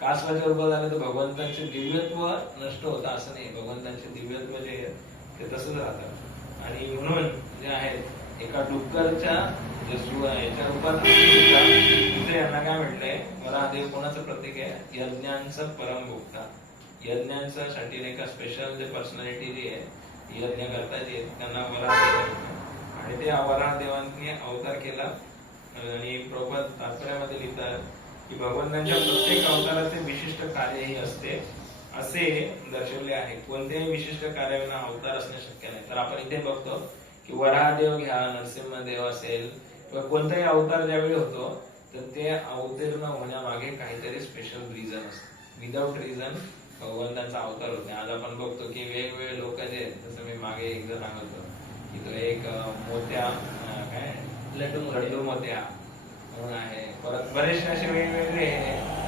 कासवाच्या रूपात आले तर भगवंतांचे दिव्यत्व नष्ट होतं असं नाही. भगवंतांचे दिव्यत्व जे आहे ते तसंच राहतं. आणि म्हणून जे आहेत एका डुक्करच्या याच्या रूपात तिथे यांना काय म्हटलंय, वराहदेव कोणाचं प्रतीक आहे? यज्ञांचं परमभोक्ता. यज्ञांच्या साठी नाही का स्पेशल जे पर्सनॅलिटी जी आहे यज्ञ करता जे त्यांना वराहदेव, आणि ते वराहदेवांनी अवतार केला. आणि प्रभुपाद तात्पर्यामध्ये लिहितात की भगवंतांच्या प्रत्येक अवताराचे विशिष्ट कार्यही असते असे दर्शवले आहे. कोणत्याही विशिष्ट कार्याविना अवतार असणे शक्य नाही. तर आपण इथे बघतो की वराहदेव घ्या, नरसिंहदेव असेल किंवा कोणताही अवतार ज्यावेळी होतो तर ते अवतीर्ण होण्यामागे काहीतरी स्पेशल रिझन असतं. विदाउट रिझन भगवंतांचा अवतार होते. आज आपण बघतो की वेगवेगळे लोक जे आहेत, जसं मी मागे एकदा सांगतो की तो एक मोत्या काय लड्डू मोत्या म्हणून आहे, परत बरेचसे असे वेगवेगळे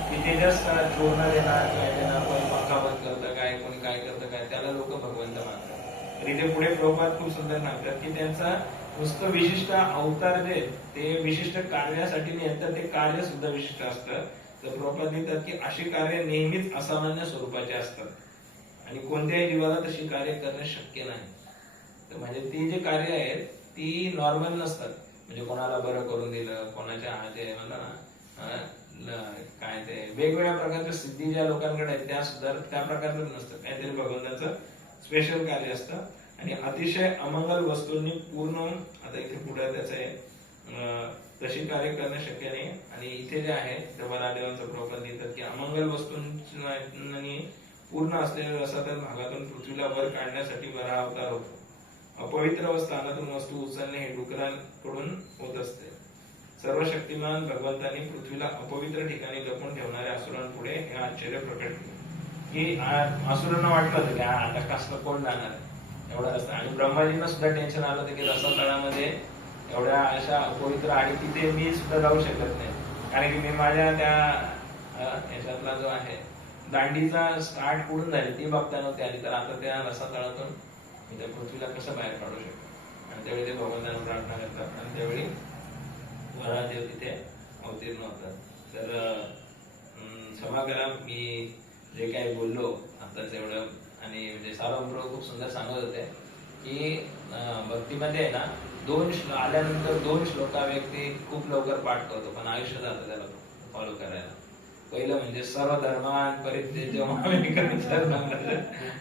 की ते जस्ट चूर्ण देणार काय देणार, कोणी पंखा बंद करतं काय, कोणी काय करतं काय, त्याला लोक भगवंत मानतात. तर इथे पुढे प्रभुपाद खूप सुंदर सांगतात की त्यांचा नुसतं विशिष्ट अवतार जे ते विशिष्ट कार्यासाठी नाही तर ते कार्य सुद्धा विशिष्ट असतं. तर प्रभुपाद लिहितात की अशी कार्य नेहमीच असामान्य स्वरूपाचे असतात आणि कोणत्याही जीवाला तशी कार्य करणे शक्य नाही. तर म्हणजे ती जी कार्य आहेत ती नॉर्मल नसतात. म्हणजे कोणाला बरं करून दिलं, कोणाच्या हाते काय ते वेगवेगळ्या प्रकारच्या सिद्धी ज्या लोकांकडे आहेत त्या सुद्धा त्या प्रकारचं नसतं. काहीतरी भगवंताचं स्पेशल कार्य असतं. आणि अतिशय अमंगल वस्तूंनी पूर्ण, आता इथे पुढे त्याचं आहे तशी कार्य करणं शक्य नाही. आणि इथे जे आहे त्या वराहदेवांचं प्रभुपाद लिहितात की अमंगल वस्तूंनी पूर्ण असलेल्या रसातल भागातून पृथ्वीला वर काढण्यासाठी वराह अवतार होतो. अपवित्र व स्थानातून वस्तू उचलणे हे डुकरांकडून होत असते. सर्व शक्तिमान भगवंतांनी पृथ्वीला अपवित्र ठिकाणी लपून ठेवणाऱ्या असुरांपुढे हे आश्चर्य प्रकट केले की असुरांना वाटलं होतं की आता कसं कोण जाणार एवढा रस्ता. आणि ब्रह्माजींना सुद्धा टेन्शन आलं होतं की रसातळामध्ये एवढ्या अशा अपवित्र आणि तिथे मी सुद्धा जाऊ शकत नाही, कारण की मी माझ्या त्या याच्यातला जो आहे दांडीचा स्टार्ट कुठून झाली ती बघता नव्हती आली, तर आता त्या रसातळातून मी त्या पृथ्वीला कसं बाहेर काढू शकतो. आणि त्यावेळी ते भगवंतांना प्रार्थना करतात आणि त्यावेळी वराहदेव तिथे अवतीर्ण होतात. तर क्षमा करा मी जे काही बोललो आताच एवढं. आणि म्हणजे सार्वभौम प्रभू खूप सुंदर सांगत होते की भक्तीमध्ये आहे ना आल्यानंतर 2 श्लोका व्यक्ती खूप लवकर पाठ करतो पण आयुष्य जातं त्याला फॉलो करायला. पहिलं म्हणजे सर्व धर्मान परित्यज्य मामेकं शरणं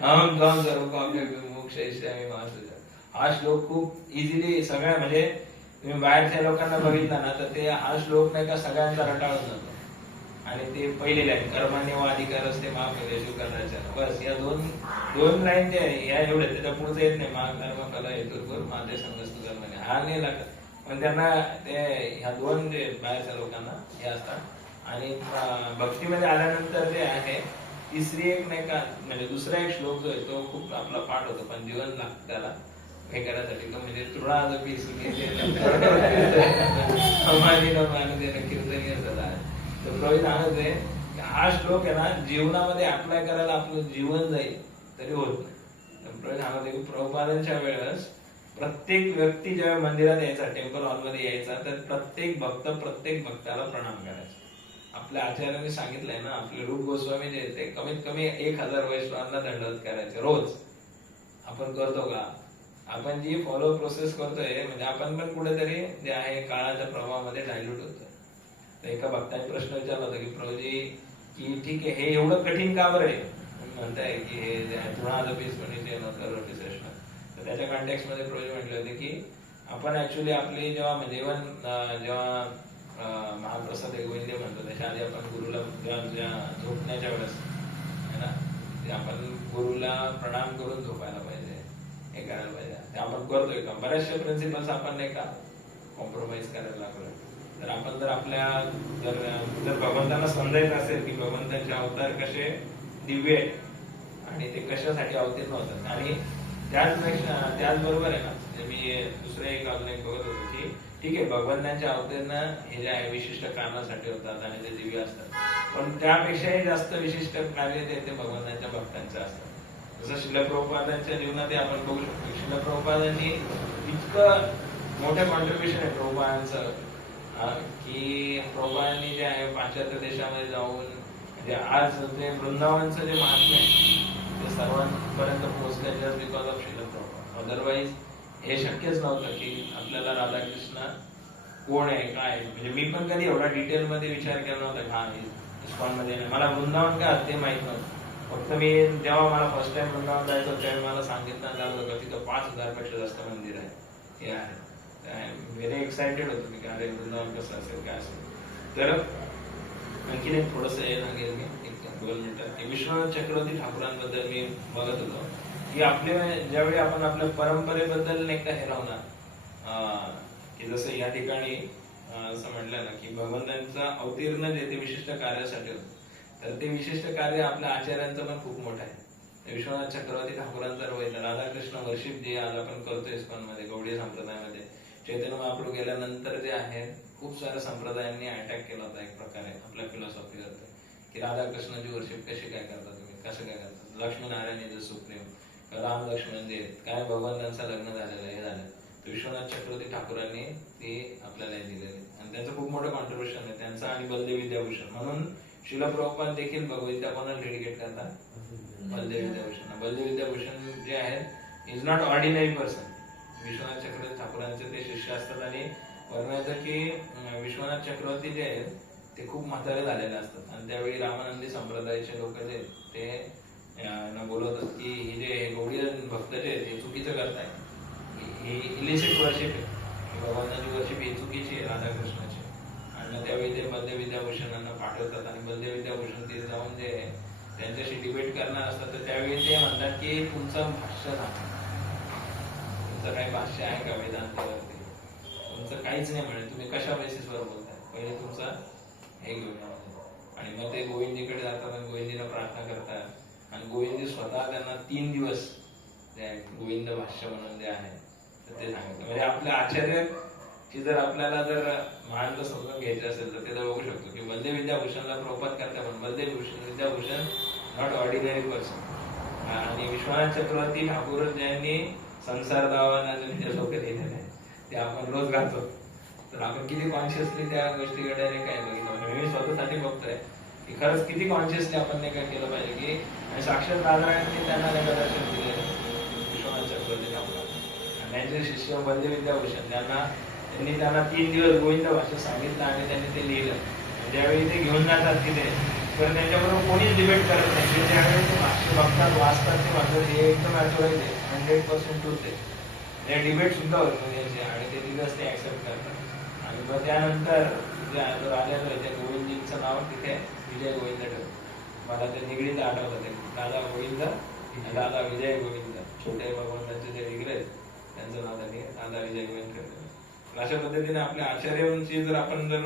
अहं त्वां सर्वपापेभ्यो मोक्षयिष्यामि मा शुचः. हा श्लोक खूप इझिली सगळ्या म्हणजे तुम्ही बाहेरच्या लोकांना बघितला ना तर ते हा श्लोक नाही का सगळ्यांचा रटाळून जातो. आणि ते पहिले लाईन कर्मण्येवाधिकार असते मा फलेषु कदाचन, बस या दोन लाईन जे आहे या एवढे, त्याच्या पुढचं येत नाही. मा कर्म फल हेतुर्भूर माझे संगस्तु कर्मणे, हा नाही लागत. पण त्यांना ते ह्या 2 जे बाहेरच्या लोकांना हे असतात. आणि भक्तीमध्ये आल्यानंतर जे आहे तिसरी एक नाही का म्हणजे दुसरा एक श्लोक जो आहे तो खूप आपला पाठ होतो पण जीवन लागतं त्याला हे करायसाठी. म्हणजे तृणाजपी सुखी कीर्तनीय सदा. तर प्रभू सांगत आहे हा श्लोक आहे ना जीवनामध्ये अप्लाय करायला आपलं जीवन जाईल तरी होत नाही. प्रभू सांगत आहे की प्रभुपादांच्या वेळेस प्रत्येक व्यक्ती जेव्हा मंदिरात यायचा, टेम्पल हॉलमध्ये यायचा, तर प्रत्येक भक्ताला प्रणाम करायचा. आपल्या आचार्यांनी सांगितलंय ना, आपले रूप गोस्वामी जे ते कमीत कमी 1000 वैष्णवांना दंडवत करायचे रोज. आपण करतो का? आपण जी फॉलो प्रोसेस करतोय म्हणजे आपण पण कुठेतरी जे आहे काळाच्या प्रभावामध्ये डायल्यूट होतोय. तर एका भक्ताने प्रश्न विचारला होता की प्रभूजी की ठीक आहे हे एवढं कठीण का बरं आहे म्हणताय की हे तुळा पीस म्हणजे तर त्याच्या कॉन्टेक्स्ट मध्ये प्रभूजी म्हटले होते की आपण ऍक्च्युली आपली जेव्हा म्हणजे जेव्हा महाप्रसाद गोविंद म्हणतो त्याच्या आधी आपण गुरुला झोपण्याच्या वेळेस है ना ते आपण गुरुला प्रणाम करून झोपायला पाहिजे, हे करायला पाहिजे. ते आपण करतोय का? बऱ्याचशा प्रिन्सिपल्स आपण नाही का कॉम्प्रोमाइज करायला लागलोय. तर आपण जर आपल्या जर भगवंतांना समजायचं असेल की भगवंतांचे अवतार कसे दिव्य आहेत आणि ते कशासाठी अवतीर्ण होतात आणि त्याचबरोबर आहे ना मी दुसरं एक अजून एक बघत होतो की ठीक आहे भगवंतांच्या अवतीर्ण हे जे आहे विशिष्ट कारणासाठी होतात आणि ते दिव्य असतात, पण त्यापेक्षाही जास्त विशिष्ट कार्य ते भगवंतांच्या भक्तांचं असतं. जसं श्रील प्रभुपादांच्या जीवनात आपण बघू शकतो. श्रील प्रभुपादांनी इतकं मोठं कॉन्ट्रीब्युशन आहे प्रभुपादांचं की प्रभुपादांनी जे आहे पाश्चात्य देशामध्ये जाऊन म्हणजे आज ते वृंदावनचं जे महात्म्य आहे ते सर्वांपर्यंत पोहोचलं just because of Srila Prabhupada. Otherwise हे शक्यच नव्हतं की आपल्याला राधाकृष्ण कोण आहे काय. म्हणजे मी पण कधी एवढा डिटेल मध्ये विचार केला नव्हता हा इस्कॉन मध्ये मला वृंदावन काय ते माहित नव्हतं. फक्त मी जेव्हा मला फर्स्ट टाइम वृंदावन जायचं त्यावेळी मला सांगितलं झालं का तिथं 5000 पेक्षा जास्त मंदिर आहे हे आहे. व्हेरी एक्साइटेड होतो मी की अरे वृंदावन कसं असेल काय असेल. तर आणखी एक थोडस हे सांगेल मी 2 मिनिटं. विश्वनाथ चक्रवर्ती ठाकूरांबद्दल मी बघत होतो की आपले ज्यावेळी आपण आपल्या परंपरेबद्दल नाही का हे लावणार की जसं या ठिकाणी असं म्हटलं ना की भगवंतांचं अवतीर्ण जे ते विशिष्ट कार्यासाठी होतं, तर ते विशिष्ट कार्य आपल्या आचार्यांचं पण खूप मोठं आहे. विश्वनाथ चक्रवर्ती ठाकूरांचा रोहित राधाकृष्ण वर्षिप जे आज आपण करतोय इस्कॉन मध्ये गौडीय संप्रदायामध्ये चैतन्य महाप्रभू गेल्यानंतर जे आहे खूप साऱ्या संप्रदायांनी अटॅक केला होता एक प्रकारे आपल्या फिलॉसॉफीवर की राधाकृष्णाची वर्षिप कशी काय करता तुम्ही, कसं काय करता. लक्ष्मीनारायण इज सुप्रीम, राम लक्ष्मण जे काय भगवंतांचं लग्न झालेलं हे झालं. विश्वनाथ चक्रवर्ती ठाकूरांनी ते आपल्याला दिलेले आणि त्यांचं खूप मोठं कॉन्ट्रीब्युशन आहे त्यांचं आणि बलदेव विद्याभूषण. म्हणून श्रील प्रभुपाद देखील भगवद्गीता कोणाला डेडिकेट करतात? बलदेव विद्याभूषण. बलदेव विद्याभूषण जे आहेत is not ordinary person. Vishwanath Chakravarti ठाकूरांचे ते शिष्य असतात आणि वर्णाचं की विश्वनाथ चक्रवर्ती जे आहेत ते खूप म्हातारे झालेले असतात आणि त्यावेळी रामानंदी संप्रदायाचे लोक जे ते बोलवतात की हे जे गौडीय भक्त जे हे चुकीचं करताय, ही इलिसिट वर्शिप आहे, भगवंताची वर्शिप ही चुकीची आहे राधाकृष्णाची. आणि त्यावेळी ते बलदेव विद्याभूषणांना पाठवतात आणि बलदेव विद्याभूषण ते जाऊन जे त्यांच्याशी डिबेट करणार असतात तर त्यावेळी ते म्हणतात की तुमचं भाष्य सांगा, तुमचं काही भाष्य आहे का वेदांतावरती, तुमचं काहीच नाही म्हणे, तुम्ही कशा बेसिसवर बोलताय, पहिले तुमचं हे घेऊन या. आणि मग ते गोविंदजीकडे जातात आणि गोविंदजीला प्रार्थना करतात आणि गोविंदजी स्वतः त्यांना 3 दिवस गोविंद भाष्य म्हणून जे आहे तर ते सांगितलं. म्हणजे आपल्या आचार्याची जर आपल्याला जर महानता समजून घ्यायची असेल तर ते बघू शकतो की बलदेव विद्याभूषणला प्रभुपाद करता पण Baldev Vidyabhushan not ordinary person. आणि विश्वनाथ चक्रवर्ती ठाकूर ज्यांनी संसार दावाना जे लोक लिहिलेले ते आपण रोज गातो, तर आपण किती कॉन्शियसली त्या गोष्टीकडे काय बघितलं. मी स्वतःसाठी बघतोय की खरंच किती कॉन्शियसली आपण नाही काय केलं पाहिजे की साक्षात राधाराणी त्यांना दर्शन दिले विश्वनाथ चक्रवर्ती ठाकूर आणि त्यांचे शिष्य बलदेव विद्याभूषण त्यांनी त्यांना 3 दिवस गोविंद भाषा सांगितलं आणि त्यांनी ते लिहिलं. ज्यावेळी ते घेऊन जातात तिथे तर त्यांच्याबरोबर कोणीच डिबेट करत नाही. ज्यावेळी ते भाष्य बघतात वाचतात ते म्हणतात हे एकदम ऍक्युरेट आहे, 100% ट्रूथ आहे, ते डिबेट सुद्धा होत म्हणजे आणि ते दिवस ते ऍक्सेप्ट करतात. आणि मग त्यानंतर जे आलेलं आहे त्या गोविंदजींचं नाव तिथे विजय गोविंद ठेवलं. मला ते निगडीत आठवतं ते दादा गोविंद दादा विजय गोविंद, छोटे भगवंतांचे जे निगडे त्यांचं नाव त्यांनी दादा विजय गोविंद ठेवलं. अशा पद्धतीने आपल्या आचार्यांची जर आपण जर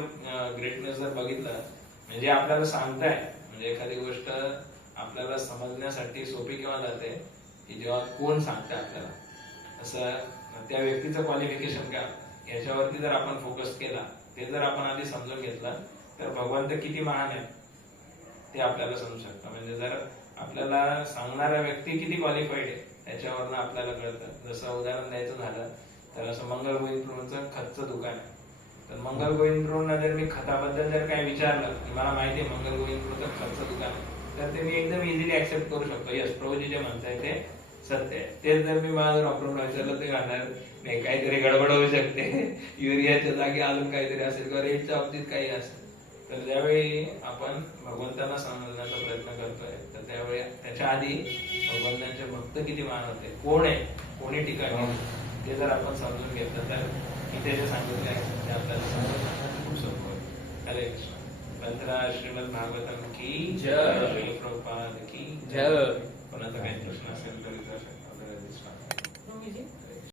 ग्रेटनेस जर बघितलं म्हणजे आपल्याला सांगताय म्हणजे एखादी गोष्ट आपल्याला समजण्यासाठी सोपी केव्हा जाते की जेव्हा कोण सांगते आपल्याला, असं त्या व्यक्तीचं क्वालिफिकेशन काय याच्यावरती जर आपण फोकस केला, ते जर आपण आधी समजून घेतलं तर भगवंत किती महान आहे ते आपल्याला समजू शकतं. म्हणजे जर आपल्याला सांगणारा व्यक्ती किती क्वालिफाईड आहे त्याच्यावरनं आपल्याला कळतं. जसं उदाहरण द्यायचं झालं तर असं मंगल गोविंद प्रभूंचं खतचं दुकान आहे, तर मंगल गोविंद प्रभूंना जर मी खताबद्दल जर काय विचारलं की मला माहिती आहे मंगल गोविंद प्रभूंचं खतचं दुकान आहे, तर ते मी एकदम इझिली ऍक्सेप्ट करू शकतो. यस प्रभूजी जे म्हणताय ते सत्य आहे. तेच जर मी माझं वापरून विचारलं ते म्हणणार नाही काहीतरी गडबड होऊ शकते, युरियाच्या जागी अजून काहीतरी असेल किंवा रेटच्या बाबतीत काही असेल. तर ज्यावेळी आपण भगवंतांना समजण्याचा प्रयत्न करतोय तर त्यावेळी त्याच्या आधी भगवंतांचे भक्त किती मान होते, कोण आहे, कोणी ठिकाणी, ते जर आपण समजून घेतलं तर इथे जे सांगितलं आहे ते आपल्याला समजण्यासाठी खूप सोपं होईल. हरे कृष्ण. 15 श्रीमद भागवतम की जय, श्रील प्रभुपाद की जय. कोणाचा काही प्रश्न असेल तर विचारू शकता.